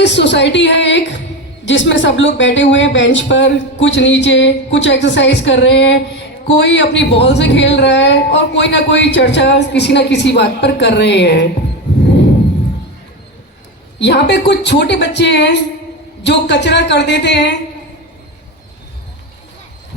ये सोसाइटी है एक, जिसमें सब लोग बैठे हुए हैं बेंच पर, कुछ नीचे, कुछ एक्सरसाइज कर रहे हैं, कोई अपनी बॉल से खेल रहा है और कोई ना कोई चर्चा किसी ना किसी बात पर कर रहे हैं। यहाँ पे कुछ छोटे बच्चे हैं जो कचरा कर देते हैं।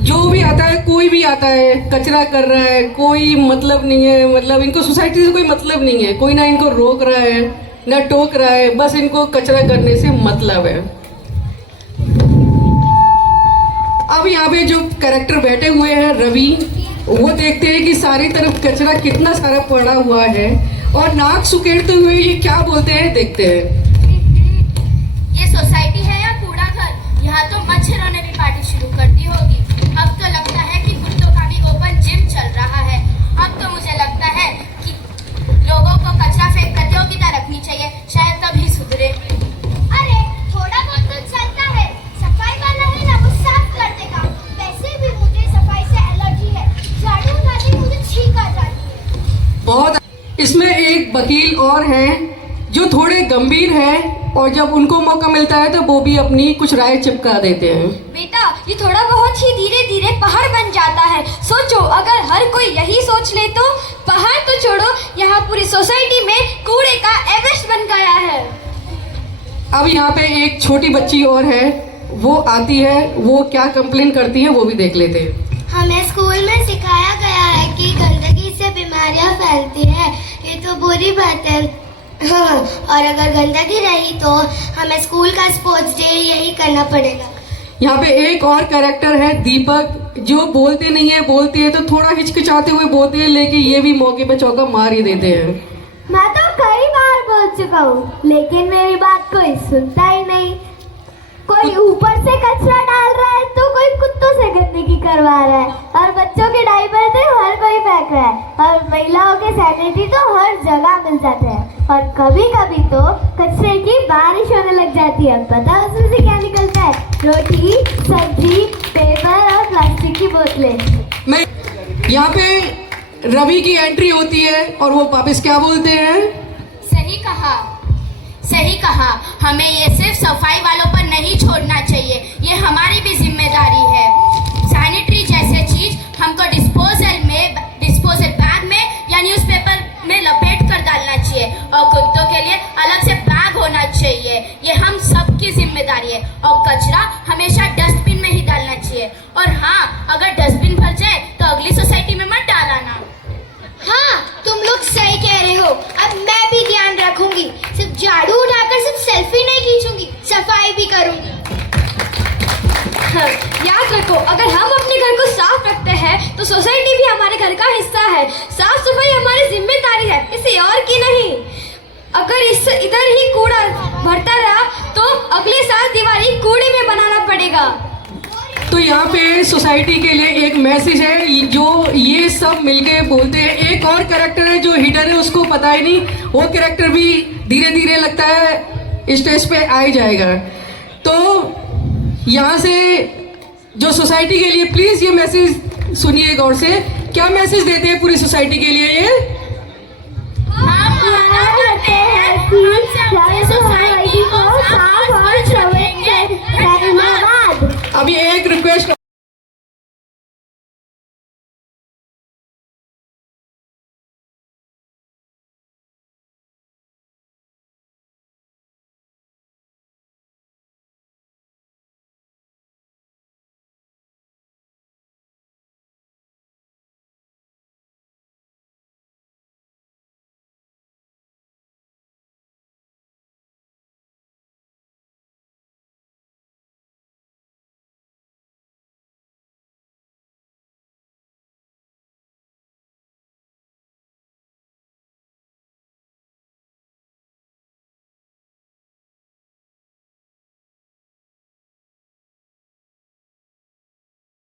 जो भी आता है, कोई भी आता है, कचरा कर रहा है, कोई मतलब नहीं है, मतलब इनको सोसाइटी से कोई मतलब नहीं है, कोई ना इनको रोक रहा है ना टोक रहा है, बस इनको कचरा करने से मतलब है। अब यहाँ पे जो कैरेक्टर बैठे हुए हैं रवि, वो देखते हैं कि सारी तरफ कचरा कितना सारा पड़ा हुआ है और नाक सुकेड़ते हुए ये क्या बोलते हैं, देखते हैं। ये सोसाइटी है या कूड़ा घर? यहाँ तो मच्छरों ने भी पार्टी शुरू कर दी होगी। अब तो लगता है कि कुत्तों का भी ओपन जिम चल रहा है। अब तो मुझे लगता है कि लोगों को कचरा फेंक प्रतियोगिता रखनी चाहिए, शायद तभी सुधरे। अरे थोड़ा बहुत तो चलता है, सफाई वाला है ना, वो साफ कर देगा। वैसे भी मुझे सफाई से एलर्जी है, झाड़ू लगाते मुझे छींक आ जाती है। बहुत। इसमें एक वकील और हैं जो थोड़े गंभीर हैं और जब उनको मौका मिलता है तो वो भी अपनी कुछ राय चिपका देते हैं। बेटा, ये थोड़ा बहुत ही धीरे धीरे पहाड़ बन जाता है। सोचो, अगर हर कोई यही सोच ले तो पहाड़ तो छोड़ो, यहाँ पूरी सोसाइटी में कूड़े का एवरेस्ट बन गया है। अब यहाँ पे एक छोटी बच्ची और है, वो आती है, वो क्या कंप्लेन करती है वो भी देख लेते हैं। हमें स्कूल में सिखाया गया है कि गंदगी से बीमारियां फैलती है, ये तो बुरी बात है। हाँ, और अगर गंदगी रही तो हमें स्कूल का स्पोर्ट्स डे यही करना पड़ेगा। यहाँ पे एक और कैरेक्टर है दीपक, जो बोलते नहीं है, बोलते हैं तो थोड़ा हिचकिचाते हुए बोलते हैं, लेकिन ये भी मौके पे चौका मार ही देते हैं। मैं तो कई बार बोल चुका हूँ, लेकिन मेरी बात कोई सुनता ही नहीं। कोई ऊपर से कचरा डाल रहा है तो कोई कुत्तों से गंदगी करवा रहा है, और बच्चों के डायपर तो हर कोई फेंक रहा है, और महिलाओं के सैनिटरी तो हर जगह मिल जाते हैं, और कभी कभी तो कचरे की बारिश होने लग जाती है। पता है उसमें से क्या निकलता है? रोटी, सब्जी, पेपर और प्लास्टिक की बोतलें। मैं यहाँ पे रवि की एंट्री होती है और वो वापस क्या बोलते हैं? सही कहा, सही कहा। हमें ये सिर्फ सफाई वालों पर नहीं छोड़ना चाहिए, ये हमारी भी जिम्मेदारी है। सैनिटरी जैसे चीज हमको डिस्पोजल बैग में या न्यूज़पेपर में लपेट कर डालना चाहिए, और कुत्तों के लिए अलग से बैग होना चाहिए। ये हम सबकी जिम्मेदारी है, और कचरा हमेशा डस्टबिन में ही डालना चाहिए। और हाँ, अगर डस्टबिन भर जाए तो अगली सोसाइटी में मत डालना। हाँ, तुम लोग सही कह रहे हो। अब मैं भी ध्यान रखूंगी, सिर्फ झाड़ू उठाकर सिर्फ सेल्फी नहीं खींचूंगी, सफाई भी करूंगी। हाँ, याद रखो, अगर हम अपने घर को साफ रखते हैं तो सोसाइटी भी हमारे घर का हिस्सा है। साफ सफाई हमारी जिम्मेदारी है, किसी और की नहीं। अगर इधर ही कूड़ा भरता रहा तो अगले साल दिवाली कूड़े में बनाना पड़ेगा। तो यहाँ पे सोसाइटी के लिए एक मैसेज है जो ये सब मिलके बोलते हैं। एक और कैरेक्टर है जो हिडन है, उसको पता ही नहीं, वो कैरेक्टर भी धीरे धीरे लगता है स्टेज पे आ ही जाएगा। तो यहाँ से जो सोसाइटी के लिए प्लीज ये मैसेज सुनिए गौर से। क्या मैसेज देते हैं पूरी सोसाइटी के लिए ये? हम वादा करते हैं कि हम सोसाइटी को साफ और रखेंगे। धन्यवाद। अभी एक रिक्वेस्ट